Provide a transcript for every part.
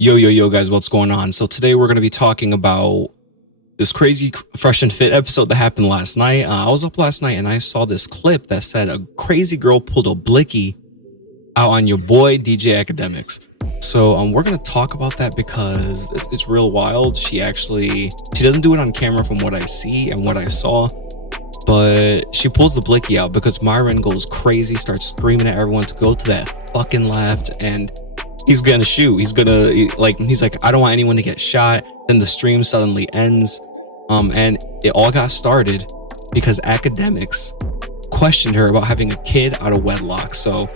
Yo guys, what's going on? So today we're going to be talking about this crazy Fresh and Fit episode that happened last night. I was up last night and I saw this clip that said a crazy girl pulled a Blicky out on your boy DJ Akademiks. So we're going to talk about that because it's real wild. She doesn't do it on camera from what I see and what I saw, but she pulls the Blicky out because Myron goes crazy, starts screaming at everyone to go to that fucking left, and he's gonna shoot. He's like, I don't want anyone to get shot. Then the stream suddenly ends. And it all got started because Akademiks questioned her about having a kid out of wedlock. So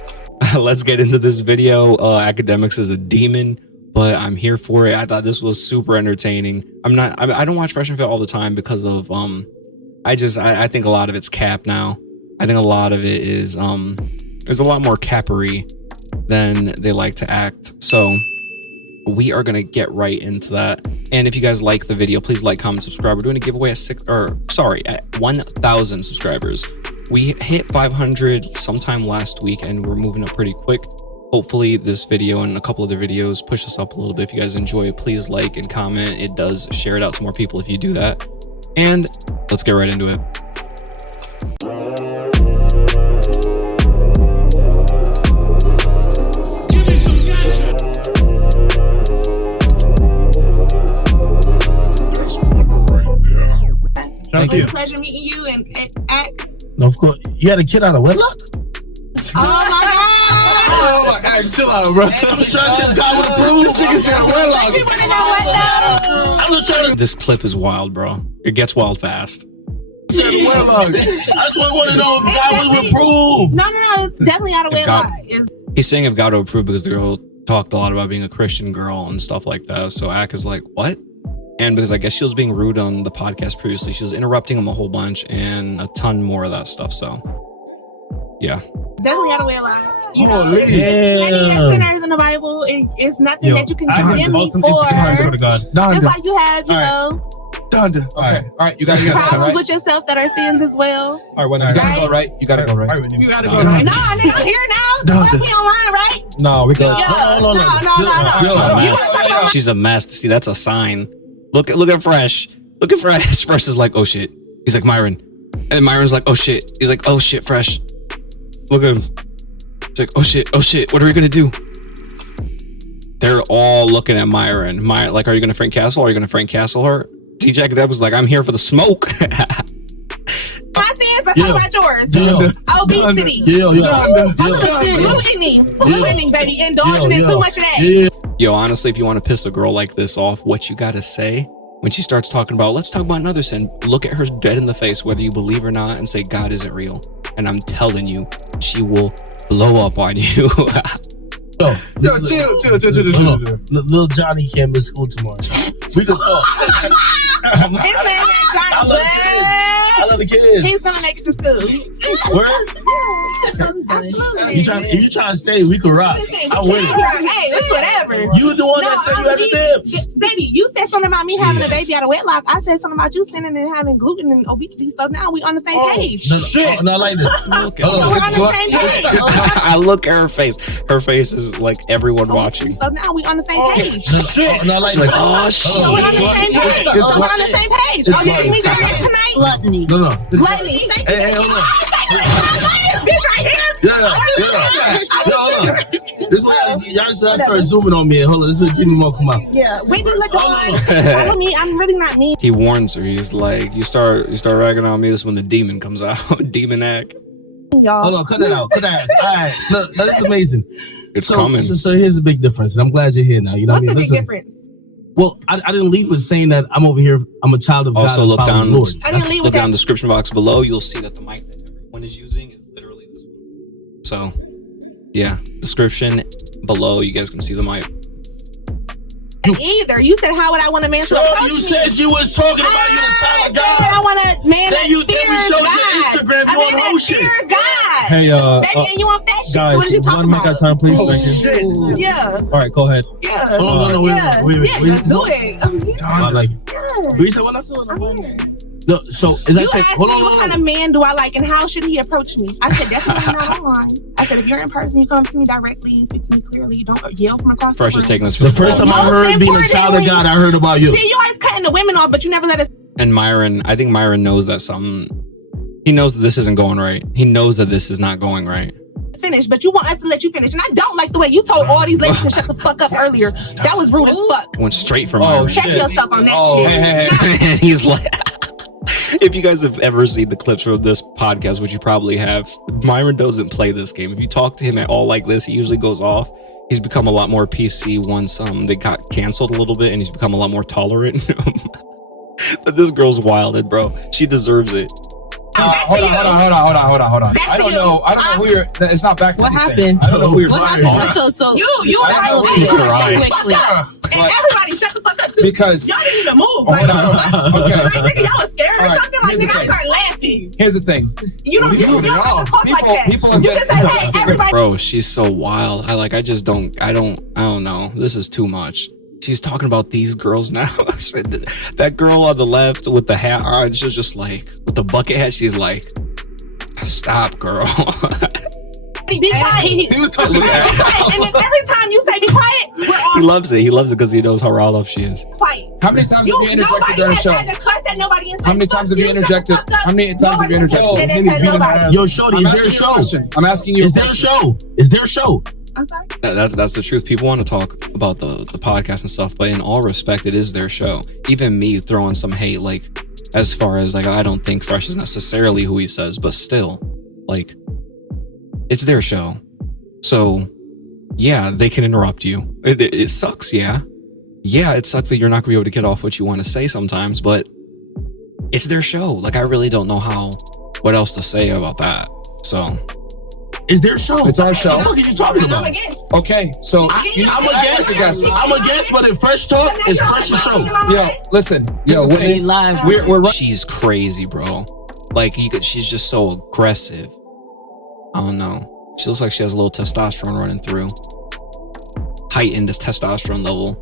let's get into this video. Akademiks is a demon, but I'm here for it. I thought this was super entertaining. I don't watch Fresh and Fit all the time because of I think a lot of it's cap now. I think a lot of it is there's a lot more cappery than they like to act. So we are gonna get right into that. And if you guys like the video, please like, comment, subscribe. We're doing a giveaway at 1,000 subscribers. We hit 500 sometime last week and we're moving up pretty quick. Hopefully this video and a couple other videos push us up a little bit. If you guys enjoy it, please like and comment. It does share it out to more people if you do that. And let's get right into it. Thank you. Pleasure meeting you and No, of course. You had a kid out of wedlock? Oh my God! Oh my God, chill out, bro. I'm just trying to see if God would approve. This nigga said wedlock. You wanna know what though? I'm just trying to This clip is wild, bro. It gets wild fast. say wedlock. I just want to know if God would approve. No, it's definitely out of wedlock. He's saying if God would approve because the girl talked a lot about being a Christian girl and stuff like that. So Ak is like, what? And because I guess she was being rude on the podcast previously, she was interrupting him a whole bunch and a ton more of that stuff. So, yeah. Definitely out of wedlock. You know, Holy many sinners in the Bible. It's nothing that you can condemn me for. Just like you have, you know, Donda. All right, you gotta problems with yourself that are sins as well. All right, you gotta go right. You gotta go right. You gotta go right. No, I'm here now. Put me online, right? No, we go. No. She's a mess. See, that's a sign. Look at Fresh. Look at Fresh. Fresh is like, oh shit. He's like, Myron. And Myron's like, oh shit. He's like, oh shit, Fresh. Look at him. He's like, oh shit. What are we gonna do? They're all looking at Myron. Like, are you gonna Frank Castle? Are you gonna Frank Castle her? DJ Akademiks was like, I'm here for the smoke. My sins are so about yours. Obesity. Gluttony, baby. Indulging in too much of that. Yo, honestly, if you want to piss a girl like this off, what you gotta say when she starts talking about, let's talk about another sin, look at her dead in the face, whether you believe or not, and say, God isn't real. And I'm telling you, she will blow up on you. Yo, chill. Little Johnny can't miss school tomorrow. We can talk. His name is Johnny. I love the kids. He's gonna make it to school. Word? Absolutely. If you trying to stay, we can rock. I'm with it. Hey, it's whatever. You the one that said you had to dip. Baby, you said something about me having a baby out of wedlock. I said something about you sinning and having gluten and obesity. So now we on the same page. No, like this. Okay. We're on the same page. I look at her face. Her face is like everyone watching. So now we on the same page. No, like She's like, oh shit. So we're on the same page. So we're on the same page. Oh, you think we got rich tonight? Gluttony. No. Gluttony. Hey, hold on. Bitch right here. Yeah. This is why y'all start zooming on me. Hold on, this is giving me more. Come on. Yeah. When you look on, follow me. I'm really not mean. He warns her. He's like, you start ragging on me. This is when the demon comes out. Demon Ak. Y'all. Hold on, cut that out. All right. No, that's amazing. It's coming. So here's the big difference, and I'm glad you're here now. You know What's what I mean? the big difference? Well, I didn't leave with saying that I'm over here. I'm a child of God. Also, look down. Lord. Look down the description box below. You'll see that the mic that everyone is using is literally this one. So, yeah, description below. You guys can see the mic. Either you said, how would I want a man to approach You me? said you was talking about you a child of God. I want a man that Then we fears showed God. your Instagram. You on whole shit. Fears God. Hey, Baby, and you want that shit? guys, What did you talk want to make about? that time, please? Thank you. Shit. Yeah. All right, go ahead. Yeah. No, wait. Yeah, let's do it. I like it. Yeah. You said what? I'm here. No, so as I said, asked me what kind of man do I like and how should he approach me? I said definitely not online. I said if you're in person, you come to me directly, you speak to me clearly, you don't yell from across the room. Fresh is taking this for the first time I heard being a child of God, I heard about you. See, you always cutting the women off, but you never let us. And Myron, I think Myron knows that he knows that this isn't going right. He knows that this is not going right. Finish, but you want us to let you finish, and I don't like the way you told all these ladies to shut the fuck up earlier. That was rude as fuck. Went straight for Myron. Check yourself on that shit. Hey. And he's like, if you guys have ever seen the clips from this podcast, which you probably have, Myron doesn't play this game. If you talk to him at all like this, he usually goes off. He's become a lot more PC once they got canceled a little bit, and he's become a lot more tolerant. But this girl's wilded, bro. She deserves it. Hold on. I don't know who you're. It's not back to what anything. happened? I don't know who you're talking about. about. You are and everybody shut the fuck up too. Because y'all didn't even move. Hold on. Okay. Like nigga, y'all was scared or something. Like nigga, I start laughing. Here's the thing. You don't have to talk like that. People have You can say, hey, everybody. Bro, she's so wild. I don't know. This is too much. She's talking about these girls now. That girl on the left with the hat on, she's just like, with the bucket hat, she's like, stop, girl. Be quiet. He was talking about. And then every time you say be quiet, we're on. He loves it. He loves it because he knows how riled up she is. Quiet. How many times have you interjected during the show? How many times have you interjected? How many times have you interjected? Yo, Shorty, is there a show? I'm asking you. Is there a show? Is there a show? I'm sorry. That's the truth. People want to talk about the podcast and stuff, but in all respect, it is their show. Even me throwing some hate, like as far as like I don't think Fresh is necessarily who he says, but still, like it's their show. So yeah, they can interrupt you. It sucks. Yeah, it sucks that you're not gonna be able to get off what you want to say sometimes, but it's their show. Like I really don't know what else to say about that. So. Is their show? It's our show. What are you talking about? Okay, so I'm a guest. But in Fresh Talk, it's Fresh's show. Yo, listen. Yo, we're she's crazy, bro. Like she's just so aggressive. I don't know. She looks like she has a little testosterone running through. Heightened this testosterone level.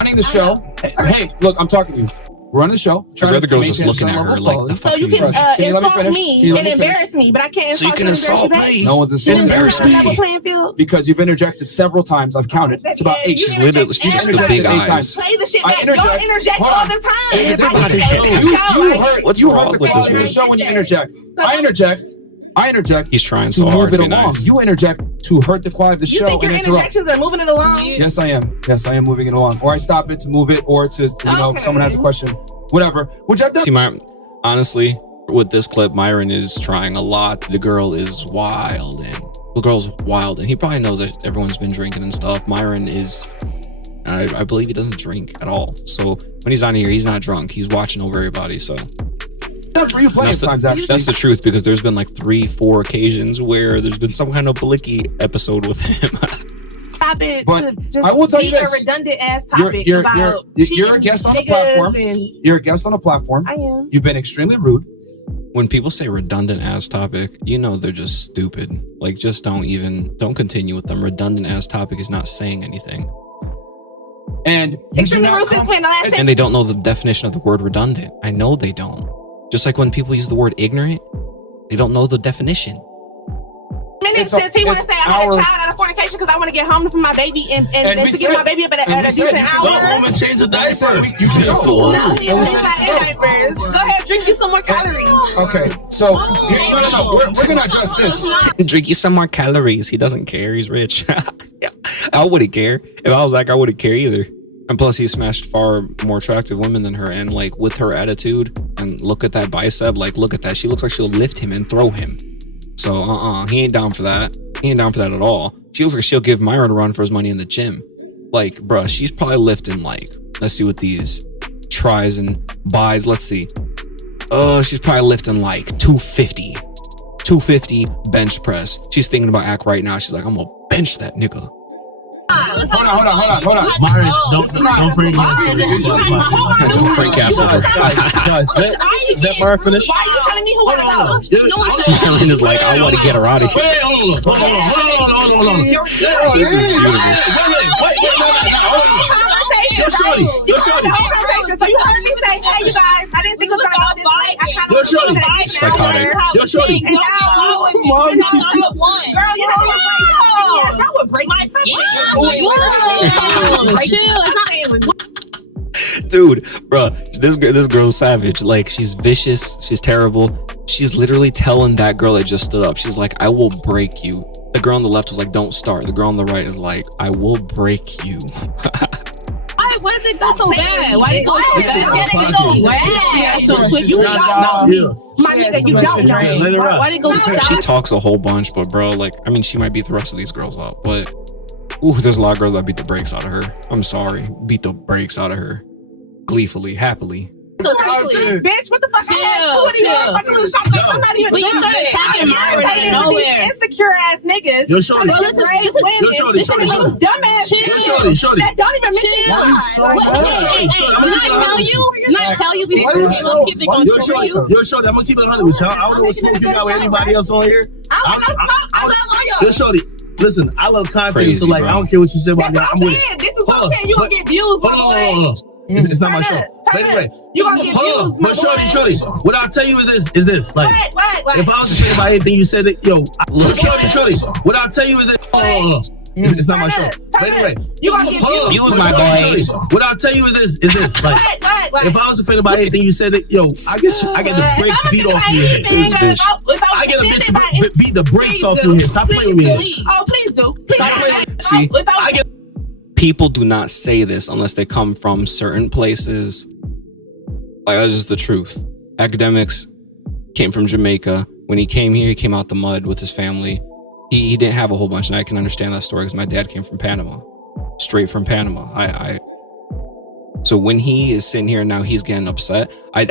Running the show. Hey, look, I'm talking to you. We're on the show. The other girl's just looking at her like the fuck. So you can insult me and embarrass me, but I can't. So you can insult me. No one's insulting me. Because you've interjected several times. I've counted. It's about 8. She's literally just the big eyes. Play the shit back. Don't interject all the What's you wrong hurt the with quality of the this? show when you interject. I interject. He's trying so hard to be nice. You interject to hurt the quality of the show. You think your interjections are moving it along? Yes, I am. Yes, I am moving it along. Or I stop it to move it, or to if someone has a question, whatever. Which I've done. See, Myron, honestly, with this clip, Myron is trying a lot. The girl is wild, and he probably knows that everyone's been drinking and stuff. Myron is. I believe he doesn't drink at all. So when he's on here, he's not drunk. He's watching over everybody. So. Done for you plenty of times, actually. That's the truth, because there's been like 3-4 occasions where there's been some kind of Blicky episode with him. Stop it. But I will tell you this: a redundant ass topic. You're a guest on a platform. You're a guest on a platform. I am. You've been extremely rude. When people say redundant ass topic, you know they're just stupid. Like, just don't continue with them. Redundant ass topic is not saying anything. And and they don't know the definition of the word redundant. I know they don't. Just like when people use the word ignorant, they don't know the definition. Since he want to say I had a child out of fornication because I want to get home from my baby and to get my baby up at a decent hour. No woman change a diaper. You can't fool. Go ahead, drink you some more calories. Okay, so no. We're gonna address this. Drink you some more calories. He doesn't care. He's rich. Yeah, I wouldn't care. If I was like, I wouldn't care either. And plus, he smashed far more attractive women than her. And like with her attitude, and look at that bicep. Like, look at that. She looks like she'll lift him and throw him. So he ain't down for that. He ain't down for that at all. She looks like she'll give Myron a run for his money in the gym. Like, bruh, she's probably lifting like, let's see what these tries and buys. Let's see. She's probably lifting like 250 bench press. She's thinking about act right now. She's like, I'm gonna bench that nigga. Hold on. Myron, don't Frank Castle. Don't Frank Castle. Guys, let Myron finish. Why are you telling me who I know? Myron is like, I want to get her out of here. Hold on. You're shorty. So you heard me say, hey, you guys, I didn't think it was going to go this way. shorty. She's psychotic. Yo, shorty. Girl, you I would break my skin. Dude, bro, this girl's savage. Like, she's vicious. She's terrible. She's literally telling that girl that just stood up. She's like, I will break you. The girl on the left was like, don't start. The girl on the right is like, I will break you. Why did it go so bad? Why did it go so bad? You don't know me. My nigga, you don't know me. Why did it go so She talks a whole bunch, but bro, like, I mean, she might beat the rest of these girls up, but ooh, there's a lot of girls that beat the brakes out of her. I'm sorry. Beat the brakes out of her. Gleefully, happily. So bitch, what the fuck? I had 20 fucking little shots. Like, I'm not even. When you start attacking Myron out of nowhere, insecure ass niggas. Yo, shorty. This is dumbass. Shorty. That don't even mention Why you so Did I tell you before you keep it going to you? Yo, shorty, I'm gonna keep it 100 with y'all. I don't know what smoke you got with anybody else on here. I don't know smoke. I love all y'all. Yo, shorty. Listen, I love content, Crazy, so like, bro. I don't care what you say about That's that. what I'm I'm with saying. it. This is what I'm saying. You gonna get views, by the way. It's not my show. But anyway, you gonna get views, but shorty, what I'll tell you is this. Like, what? if I was to say about anything you said, yo, shorty, what I'll tell you is this. It's not my show. But anyway, you gonna get views. Use my boy. What I'll tell you is this. Like, if I was offended about anything you said, yo, I get the brakes beat off your head. I get a bitch beat the brakes off your head. Stop playing with me. Oh, please do. Stop playing. See, I get. people do not say this unless they come from certain places. Like, that's just the truth. Akademiks came from Jamaica. When he came here, he came out the mud with his family. He didn't have a whole bunch, and I can understand that story because my dad came from Panama, straight from Panama. So when he is sitting here now, he's getting upset. I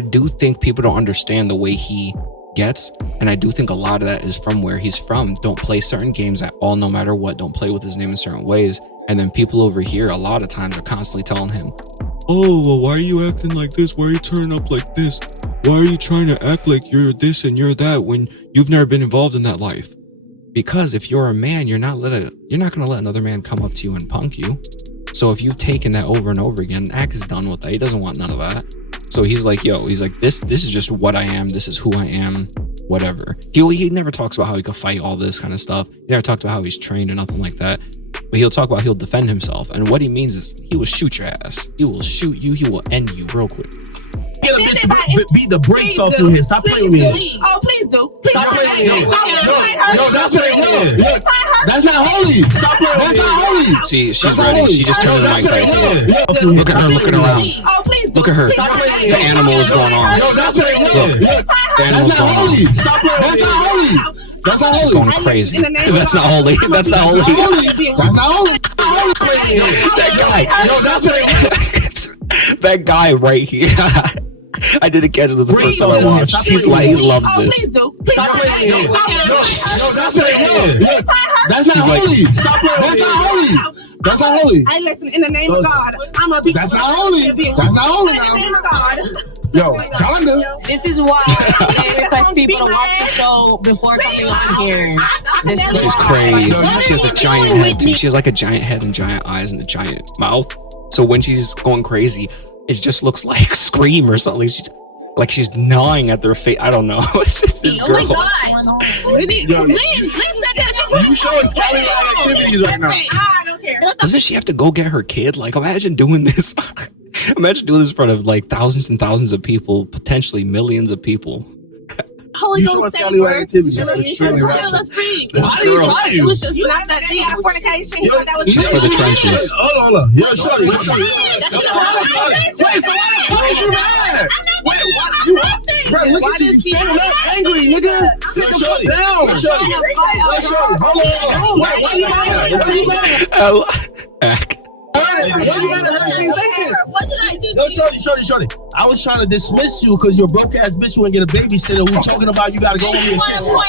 do think people don't understand the way he gets, and I do think a lot of that is from where he's from. Don't play certain games at all, no matter what. Don't play with his name in certain ways. And then people over here, a lot of times, are constantly telling him, oh, well, why are you acting like this? Why are you turning up like this? Why are you trying to act like you're this and you're that when you've never been involved in that life? Because if you're a man, you're not gonna let another man come up to you and punk you. So if you've taken that over and over again, Ak is done with that. He doesn't want none of that. So he's like, this is just what I am. This is who I am. Whatever. He never talks about how he could fight, all this kind of stuff. He never talked about how he's trained or nothing like that. But he'll talk about he'll defend himself. And what he means is he will shoot your ass. He will shoot you. He will end you real quick. Get a bitch beat the brakes off your head. Stop playing with me. Oh, please do. Stop playing with me. Yo, that's not holy. That's not holy. Stop playing with me. That's not holy. See, she's ready. She just turned to Mike Tyson. Look at her looking around. Oh, please do. Look at her. The animal is going on. Yo, that's not holy. The animal's That's not going on. holy. Stop playing with me. That's not holy. That's not She's holy. going crazy. That's not holy. That's not holy. That's not holy. That guy. Yo, that's not holy. That guy right here. I didn't catch this the first time I watched. He loves Oh, this. please do. Stop playing with me. That's not holy. Stop playing. That's not holy. That's not holy. I listen in the name of God. I'm a big. That's not holy. That's not holy In the name now. of God. Yo, Donda. This is why they request people to watch the show before coming on here. She's crazy. She has a giant head too. She has like a giant head and giant eyes and a giant mouth. So when she's going crazy, it just looks like Scream or something. She's gnawing at their face. I don't know. This Oh girl. my God. Lynn said that. You showing Kelly activities right now. I don't care. Doesn't she have to go get her kid? Like, imagine doing this. Imagine doing this in front of like thousands and thousands of people, potentially millions of people. Holy You Ghost showing say Kelly word. activities. Let's That's chill, extremely ratchet. let's breathe. This Why girl- did you try you- it? Was just You slap not that that thing. damn fornication. You thought that was She's for the trenches. Hold on. Yo, shorty. That's Wait, just so why the fuck are you mad? Wait, what? You bro, look Why at you. You does he- standing up angry, nigga. Sit the fuck down. Shorty. Yo, shorty. Hold on. Wait, why you mad? Why you mad? Oh, Ak. Why you mad at her? She ain't say shit. What did I do? Yo, shorty. I was trying to dismiss you because you're a broke ass bitch. You ain't get a babysitter who's talking about you gotta go home here. Go home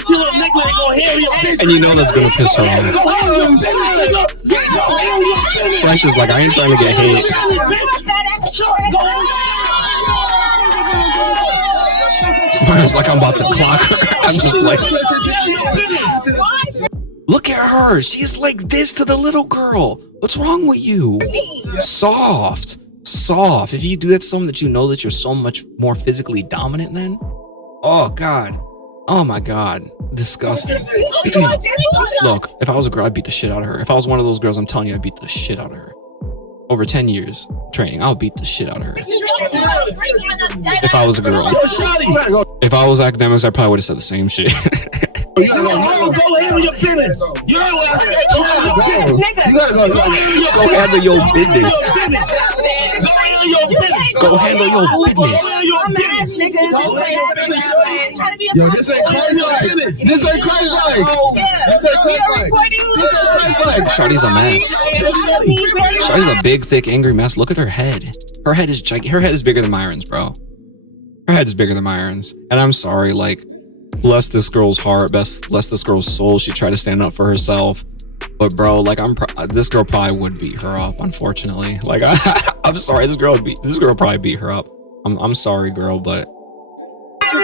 to your little nigga and go here with your bitch. And you know that's gonna piss her off. Go home to your bitch. Fresh is like, I ain't trying to get hit. It's like I'm about to clock her. I'm just like, look at her. She's like this to the little girl. What's wrong with you? Soft. soft. If you do that to someone that you know that you're so much more physically dominant than, oh God. Oh my God. Disgusting. Look, if I was a girl, I'd beat the shit out of her. If I was one of those girls, I'm telling you, I'd beat the shit out of her. Over 10 years training, I'll beat the shit out of her. If I was a girl. If I was Akademiks, I probably would have said the same shit. You gotta go handle your business. You heard what I said? Go handle your business. Go handle your business. Yo, this ain't Christ-like. This ain't Christ-like. This ain't Christ-like. Shawty's a mess. Shawty's a big, thick, angry mess. Look at her head. Her head is her head is bigger than Myron's, bro. Her head is bigger than Myron's. And I'm sorry, like, bless this girl's heart, bless this girl's soul. She tried to stand up for herself. But bro, like, this girl probably would beat her up, unfortunately. Like, I'm sorry, this girl probably beat her up. I'm sorry, girl, but Yo,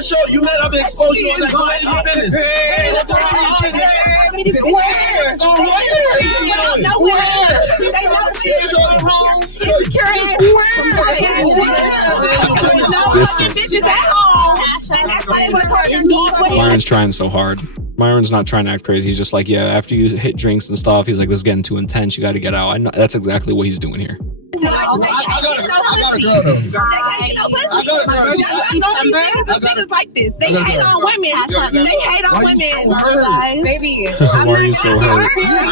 show you had I've been exposed to that. Go ahead and business. Myron's trying so hard. Myron's not trying to act crazy. He's just like, yeah, after you hit drinks and stuff, he's like, this is getting too intense. You got to get out. I know, that's exactly what he's doing here. I got a girl though. Niggas like this. They hate on women. They hate on women. Baby. Why are you so hurt?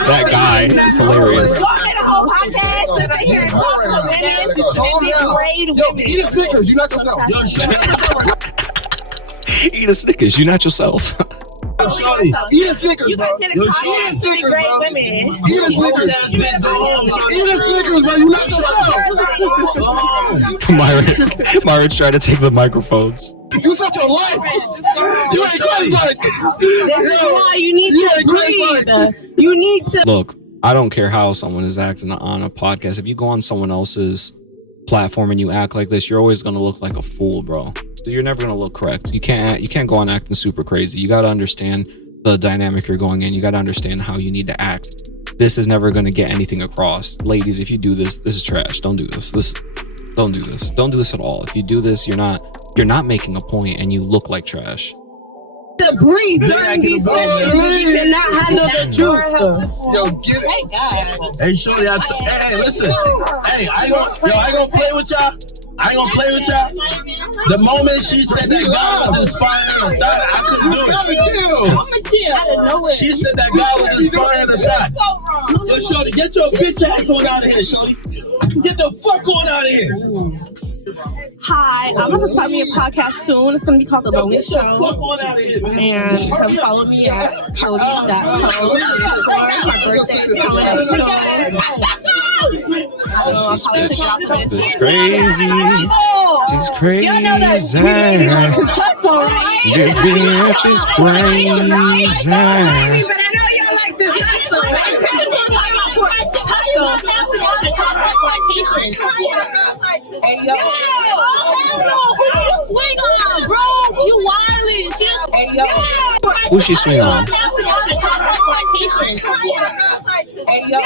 That guy is hilarious. You all made a whole podcast to sit here and talk to women. Yo, eat a Snickers. You not yourself. Eat a Snickers. You not yourself. Shorty, eat a Snickers, You bro. guys get a podcast to great women. Eat a Snickers. Eat a Snickers, bro. You not yourself. Myron's trying to take the microphones. You such a life. You ain't Christ-like. This is why you need to breathe. You need to. Look, I don't care how someone is acting on a podcast. If you go on someone else's platform and you act like this, you're always going to look like a fool, bro. You're never going to look correct. You can't go on acting super crazy. You got to understand the dynamic you're going in. You got to understand how you need to act. This is never going to get anything across. Ladies, if you do this, this is trash. Don't do this. Don't do this. Don't do this at all. If you do this, you're not making a point and you look like trash. To breathe during these sessions, you cannot handle the truth. Yo, get it. Hey, shorty, hey, listen. Hey, I ain't gonna play with y'all. The moment she said that God was inspiring her thought, I couldn't do it. She said that God was inspiring her thought. Yo, shorty, get your bitch ass on out of here, shorty. Get the fuck on out of here. Hi, I'm going to start me a podcast soon. It's going to be called The Lonely Show. And come follow me at cody.com. My birthday is coming up soon. She's crazy. She's crazy. This bitch is crazy. But I know y'all like to tussle. Hey, yo. Who you swing on, bro? You wildin'. Hey, yo. Who she swing on? Hey, yo.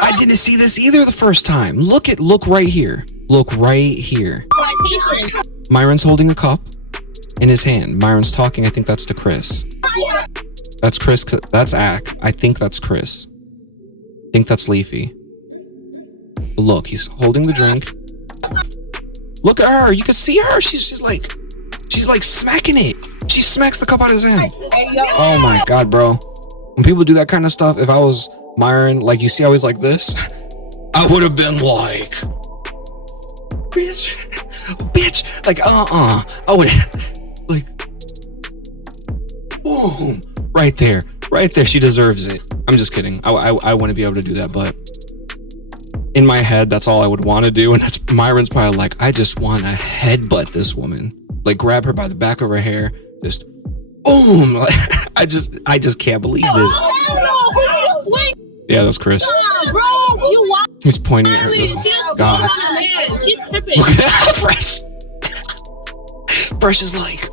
I didn't see this either the first time. Look right here. Look right here. Myron's holding a cup in his hand. Myron's talking. I think that's to Chris. That's Chris. That's Ak. I think that's Chris. I think that's Leafy. Look, he's holding the drink. Look at her. You can see her. She's like smacking it. She smacks the cup out of his hand. Oh my God, bro. When people do that kind of stuff, if I was Myron, like, you see how he's like this, I would have been like, bitch, like, I would, like, boom, right there. She deserves it. I'm just kidding. I wouldn't be able to do that, but in my head, that's all I would want to do. And that's Myron's probably like, I just want to headbutt this woman, like, grab her by the back of her hair, just boom. Like, I just can't believe this. Yeah, that's Chris. He's pointing at her. God. She's tripping. Fresh is like,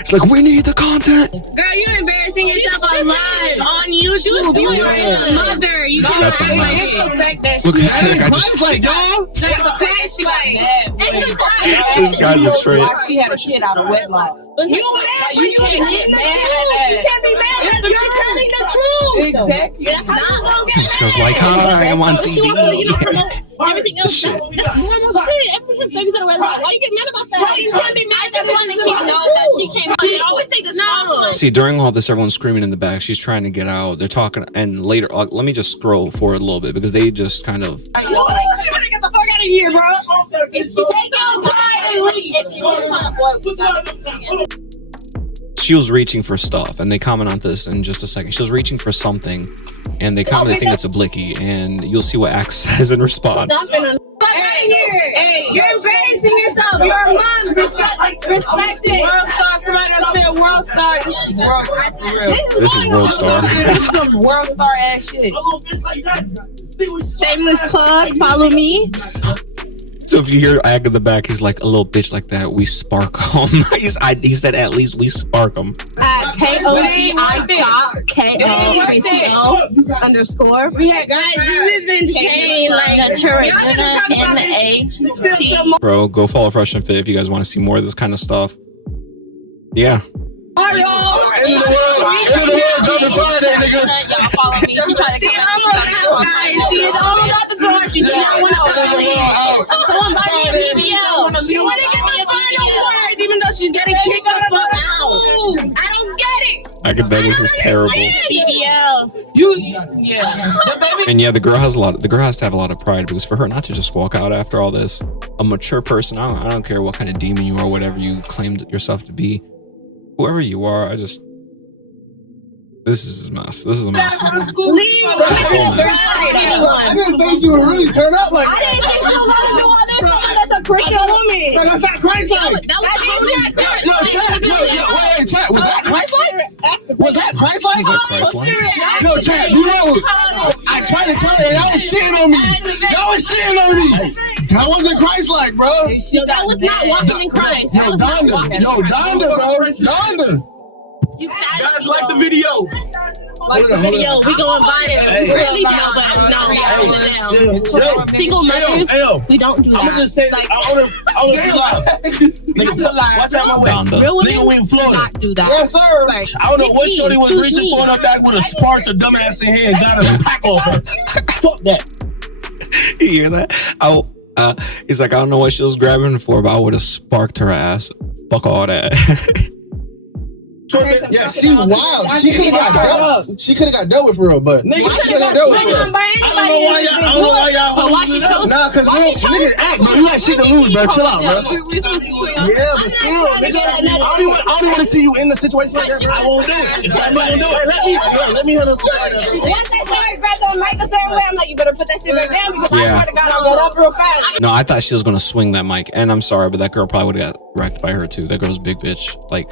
it's like, we need the content. Girl, you embarrassing yourself on live on YouTube. You are a mother. You That's a mess. The fact that Look she at that guy just like y'all. that's the fact she got mad. This guy's a trick. She had a kid out of wedlock. You mad when you can't get mad. You can't be mad at you're telling the truth. Exactly. That's not This girl's like, hi, I'm on She TV. wants to, promote everything else. That's normal shit. Everyone has babies out of wedlock. Why you get mad about that? You can't be mad. I just want to keep knowing that she came. I always say this. No. See, during all this, everyone's screaming in the back. She's trying to get out. They're talking, and later, let me just scroll forward a little bit because they just kind of. She wanna get the fuck out of here, bro. If she take your time and leave. If she's some kind of boy, we gotta. She was reaching for stuff, and they comment on this in just a second. She was reaching for something, and they comment, they think it's a Blicky, and you'll see what Axe says in response. Hey, you're embarrassing yourself. You're a mom. Respect it. World Star. Somebody done said World Star. This is World Star for real. This is World Star. This is some World Star ass shit. Shameless plug. Follow me. So if you hear Ag in the back, he's like, a little bitch like that, we spark him. He said at least we spark him. KODI.KO_. We had guys. This is insane. Like a Bro, go follow Fresh and Fit if you guys want to see more of this kind of stuff. Yeah. End of the world, jumping Friday, nigga. Y'all follow me. She tried to She almost out, guys. She is almost out the door. She not want to someone buy me a BBL. She want to get the final word, even though she's getting kicked the fuck out. I don't get it. Akademiks is terrible. BBL. And yeah, the girl has to have a lot of pride, because for her not to just walk out after all this, a mature person, I don't care what kind of demon you are, whatever you claimed yourself to be, whoever you are, this is a mess. This is a mess. Leave. I didn't think she would really turn up like I didn't think she was going to do all this. That's a Christian woman. Man, that's not Christ-like. That was the Holy Spirit. Yo, chat, wait, chat, was that Christ-like? Was that Christ-like? Is that Christ-like? Yo, chat, you know, I tried to tell you, y'all was shitting on me. That wasn't Christ-like, bro. That was not walking in Christ. Yo, Donda, bro. Donda. You Guys, like the video. like the video. We going viral. Really down, but no, we are down. Single mothers, we don't do that. I'm just saying, I want to watch out my way. Real women Nigga, we in Florida. not do that. Yes, sir. I don't know what shorty was reaching for in her back with a Sparta dumbass in hand, got a pack off her. Fuck that. You hear that? He's like, I don't know what she was grabbing for, but I would have sparked her ass. Fuck all that. Yeah, she's wild. She could have got dealt. She could have got dealt with for real, but she could have got dealt with. I don't know why y'all. But watch your shows. Nah, cause niggas act, bro. You got shit to lose, bro. Chill out, bro. Yeah, but still, nigga, I only want to see you in the situation like that. I won't do it. Let me handle some. Once I started grab the mic a certain way, I'm like, you better put that shit back down because I swear to God, I'll go up real fast. No, I thought she was gonna swing that mic, and I'm sorry, but that girl probably would have got wrecked by her too. That girl's a big bitch, like.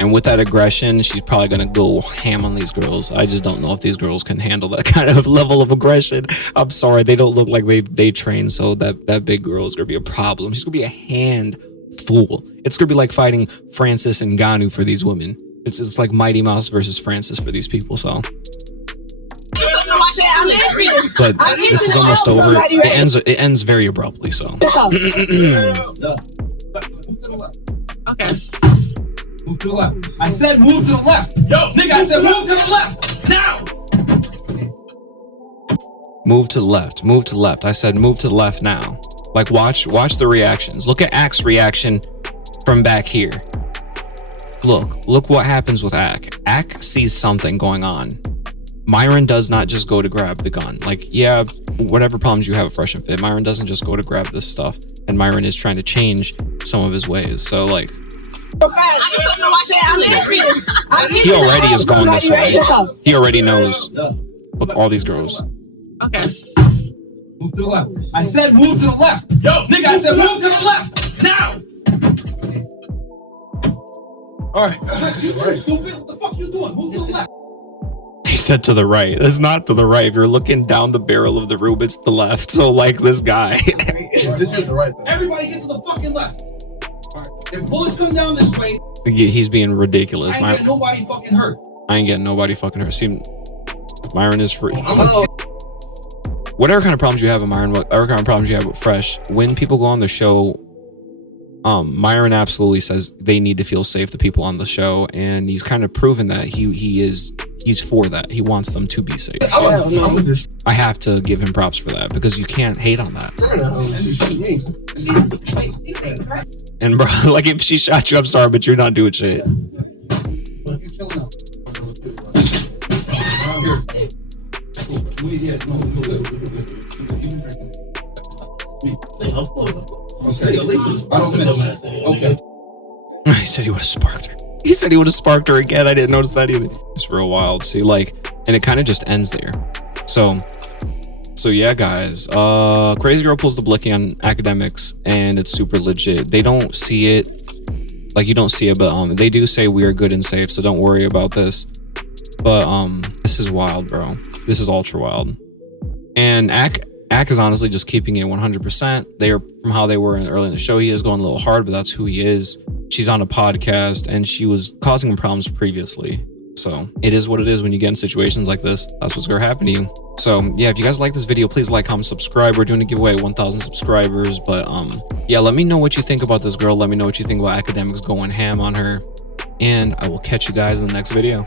And with that aggression, she's probably gonna go ham on these girls. I just don't know if these girls can handle that kind of level of aggression. I'm sorry, they don't look like they train, so that big girl is gonna be a problem. She's gonna be a handful. It's gonna be like fighting Francis and Ganu for these women. It's like Mighty Mouse versus Francis for these people. So. But this is almost over. It ends very abruptly. So. Okay. Move to the left. I said move to the left. Yo, nigga, I said move to the left. Now. Move to the left. Move to the left. I said move to the left now. Like watch the reactions. Look at Ak's reaction from back here. Look what happens with Ak. Ak sees something going on. Myron does not just go to grab the gun. Like, yeah, whatever problems you have at Fresh and Fit, Myron doesn't just go to grab this stuff. And Myron is trying to change some of his ways. So like, he already is going this way. He already knows. Look, all these girls. Okay. Move to the left. I said move to the left. Yo, nigga, I said move to the left. Now. All right. You too stupid. What the fuck you doing? Move to the left. He said to the right. It's not to the right. If you're looking down the barrel of the room, it's the left. So like this guy. This is the right thing. Everybody get to the fucking left. All right. If bullets come down this way, He's being ridiculous. I ain't get nobody fucking hurt. I ain't getting nobody fucking her. See, Myron is free. Whatever kind of problems you have with Myron, whatever kind of problems you have with Fresh, when people go on the show, Myron absolutely says they need to feel safe, the people on the show, and he's kind of proven that he's for that. He wants them to be safe. I have to give him props for that because you can't hate on that. And bro, like if she shot you, I'm sorry, but you're not doing shit. Okay. He said he would have sparked her. He said he would have sparked her again. I didn't notice that either. It's real wild. See, like, and it kind of just ends there. So yeah, guys. Crazy girl pulls the Blicky on Akademiks, and it's super legit. They don't see it, like you don't see it, but they do say we are good and safe, so don't worry about this. But this is wild, bro. This is ultra wild. And Ak is honestly just keeping it 100%. They are from how they were early in the show. He is going a little hard, but that's who he is. She's on a podcast, and she was causing him problems previously. So it is what it is when you get in situations like this. That's what's going to happen to you. So yeah, if you guys like this video, please like, comment, subscribe. We're doing a giveaway at 1,000 subscribers. But yeah, let me know what you think about this girl. Let me know what you think about Akademiks going ham on her. And I will catch you guys in the next video.